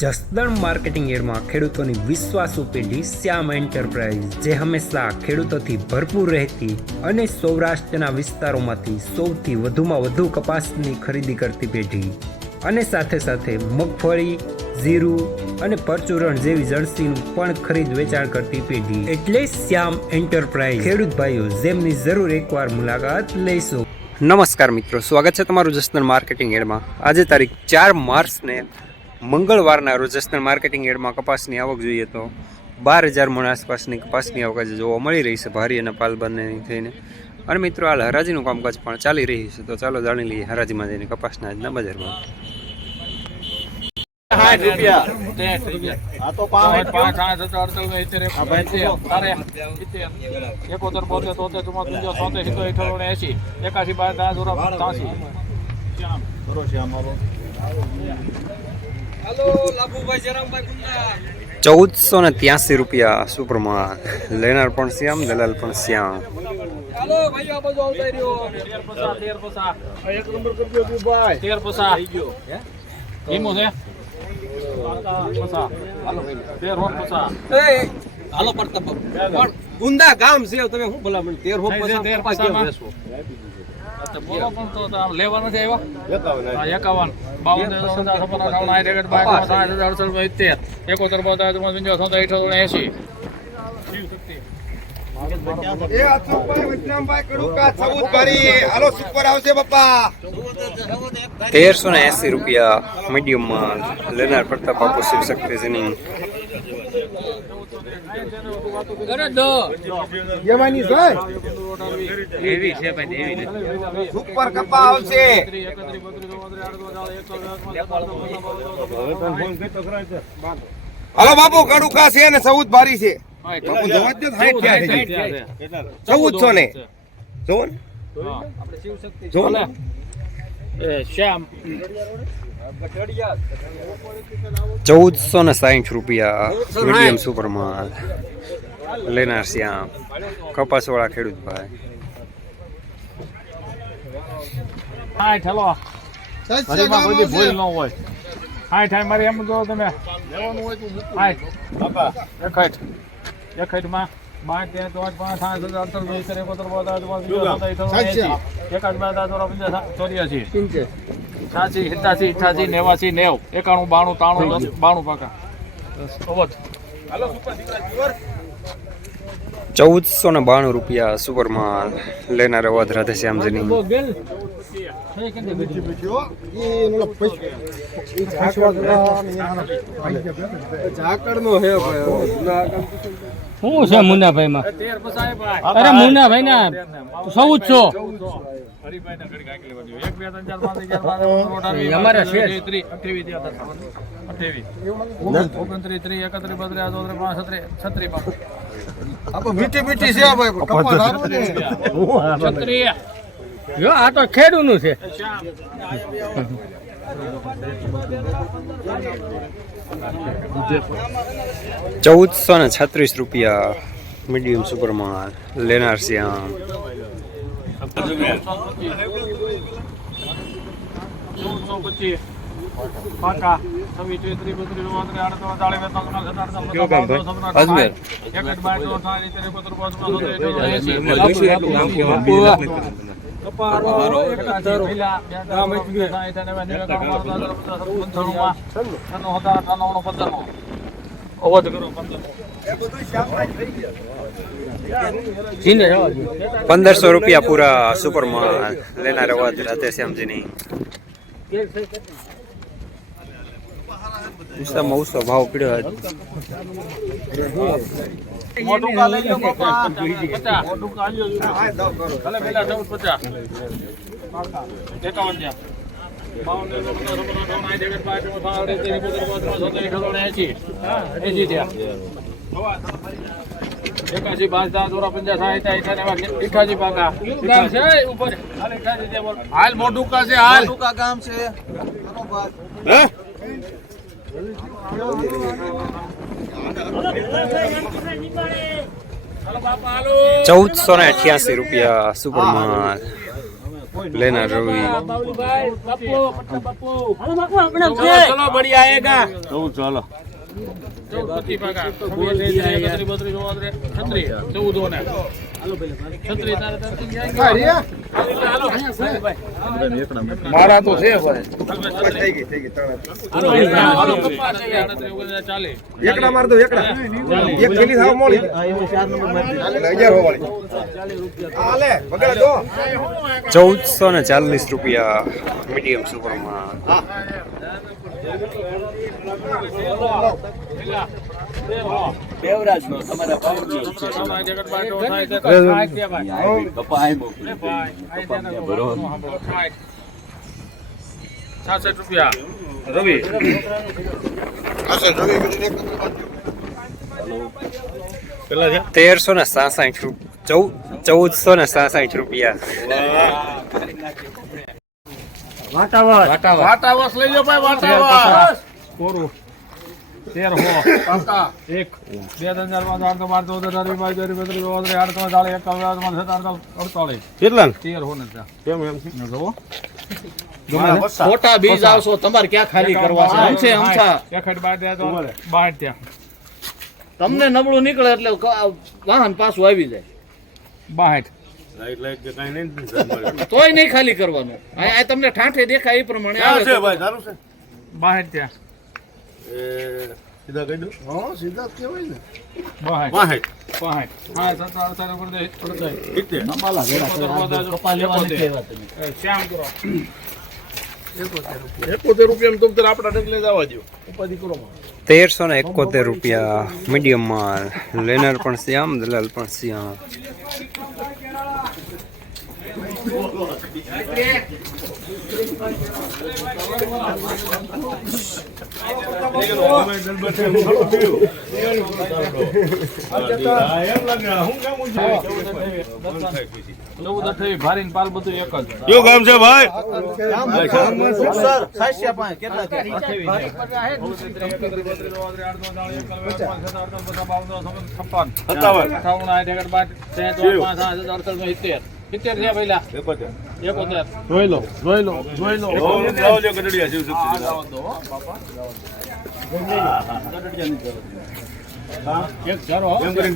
Jasdan marketing યાર્ડમાં ખેડૂતોની વિશ્વાસુ પેઢી શ્યામ એન્ટરપ્રાઇઝ, જે હંમેશા ખેડૂતોથી ભરપૂર રહેતી અને સૌરાષ્ટ્રના વિસ્તારોમાંથી સૌથી વધુમાં વધુ કપાસની ખરીદી કરતી પેઢી અને સાથે સાથે મગફળી, જીરું અને પરચુરણ જેવી જણસીનું પણ ખરીદ વેચાણ કરતી પેઢી એટલે શ્યામ એન્ટરપ્રાઇઝ. ખેડૂત ભાઈઓ, જેમની જરૂર એકવાર મુલાકાત લઈશું. નમસ્કાર મિત્રો, સ્વાગત છે તમારું જસદણ માર્કેટિંગ યાર્ડમાં. આજે તારીખ 4 માર્ચને મંગળવારના રોજ જસદણ માર્કેટિંગ યાર્ડમાં કપાસની આવક જોઈએ તો 12,000 મણ આસપાસની કપાસની આવક આજે જોવા મળી રહી છે, ભારી અને પાલ બંનેની થઈને. અને મિત્રો, હાલ હરાજીનું કામકાજ પણ ચાલી રહ્યું છે, તો ચાલો જાણી લઈએ હરાજીમાં જઈને કપાસના આજના બજારમાં. ₹1483 સુપરમાં. લેનાર પણ શ્યામ, દલાલ પણ શ્યામ. ગુંદા ગામ છે, તમે શું ભલા મને 13 બોલો પણ તો લેવા નથી આવ્યા. 1380 મીડિયમમાં. લેનાર પ્રતાપ બાપુ શિવ શક્તિ સિંહ. સુપર કપા આવશે. હાલો બાપુ, કડુકા છે ને 14 ભારી છે. 1400 ને જો ને શ્યામ ₹1460 મીડિયમ સુપરમાં. લેનાર શ્યામ, કપાસવાળા ખેડૂત ભાઈ. હેલો કોઈ ભૂલ ન હોય. મારી એમ જો તમે લેવાનું હોય તો માં 1492 સુપરમાં. લેનાર અવાજ રાધે શ્યામજીની. શું છે મુન્નાભાઈ માં? અરે મુન્નાભાઈ ના 1400 આ તો ખેડૂત નું છે. ₹1436 મીડિયમ સુપરમાં. લેનાર શ્યામ. ₹1500 પૂરા સુપરમાં. લેનાર અવાજ રાધે શ્યામજીની. ઉષામાં ઉષો ભાવ પીડ્યો હતો. ગામ છે. 1488 રૂપિયા સુપરમાં. લેનાર રવિ બાવલીભાઈ, બાપુ, પટ્ટા બાપુ. ચલો બઢિયા આયેગા. ચાલો 14 ભાગા. 26, 31, 32, 33, 14 ને. છત્રી તારે હાલો. મારા તો છે ભાઈ હાલો, પપ્પા છે, 38, 39, 40. એકડા માર દો એકડા એક થેલી થાવ મોળી 11 વાળી હાલે વગર દો 1440 રૂપિયા મીડિયમ સુપરમાં. બેવરાજનો તમારા ભાવની છે. તમારા જગત બાટો થાય તે ખાય કે ભાઈ. પપ્પા આય મોકલી. ભાઈ આય તેના બરોબર. 66 રૂપિયા. રવિ. પેલા છે 1367 1467 રૂપિયા. વાટાવસ લઈ લો ભાઈ વાટાવસ કોરું 13 પાકા 1 2000 12 કેટલા 13 હો ને કેમ એમ જોવો મોટા બીજ આવશો તમારે ક્યાં ખાલી કરવા છે? હમશે હમસા. એકડ બાદ દે તો બહાર ત્યાં તમને નબળું નીકળે એટલે વાહન પાછું આવી જાય. 62 તોય નહીં ખાલી કરવાનું. આ તમને ઠાઠે દેખાય એ પ્રમાણે આવે તો. ભાઈ સારું છે બહાર ત્યાં સીધા કહી દો હા સીધા કેવાય ને બહાર હા સત્તા ઉપર દે પડતા નમાલા કપા લેવા નથી આવ્યા તમે શ્યામ કરો 71 રૂપિયા તમે તો આપડા ઢગલે જવા દો ઉપાધિ કરો 1371 રૂપિયા મીડિયમ માલ. લેનાર પણ શ્યામ, દલાલ પણ શ્યામ. ભારી પાલ બધું એક જ ગામ છે ભાઈ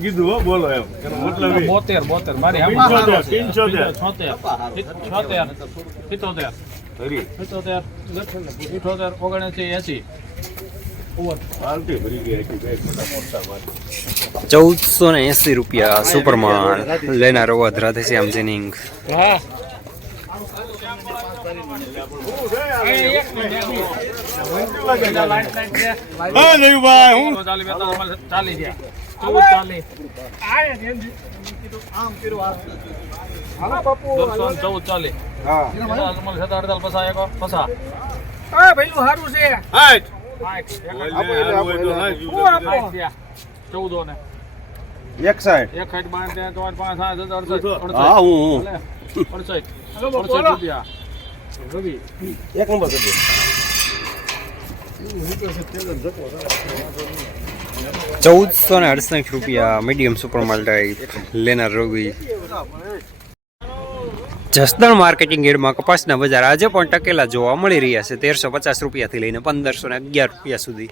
કીધું બોલો એમ મતલબ 72 મારી 1480 રૂપિયા સુપરમાન. લેનાર અવધ રાધેશ્યામ જેનિંગ. એક નંબર કરજો 1468 રૂપિયા મીડિયમ સુપરમાલ ટાઈપ. લેનાર રવિ. જસદણ માર્કેટિંગ યાર્ડમાં કપાસના બજાર આજે પણ ટકેલા જોવા મળી રહ્યા છે. 1350 રૂપિયાથી લઈને 1511 રૂપિયા સુધી.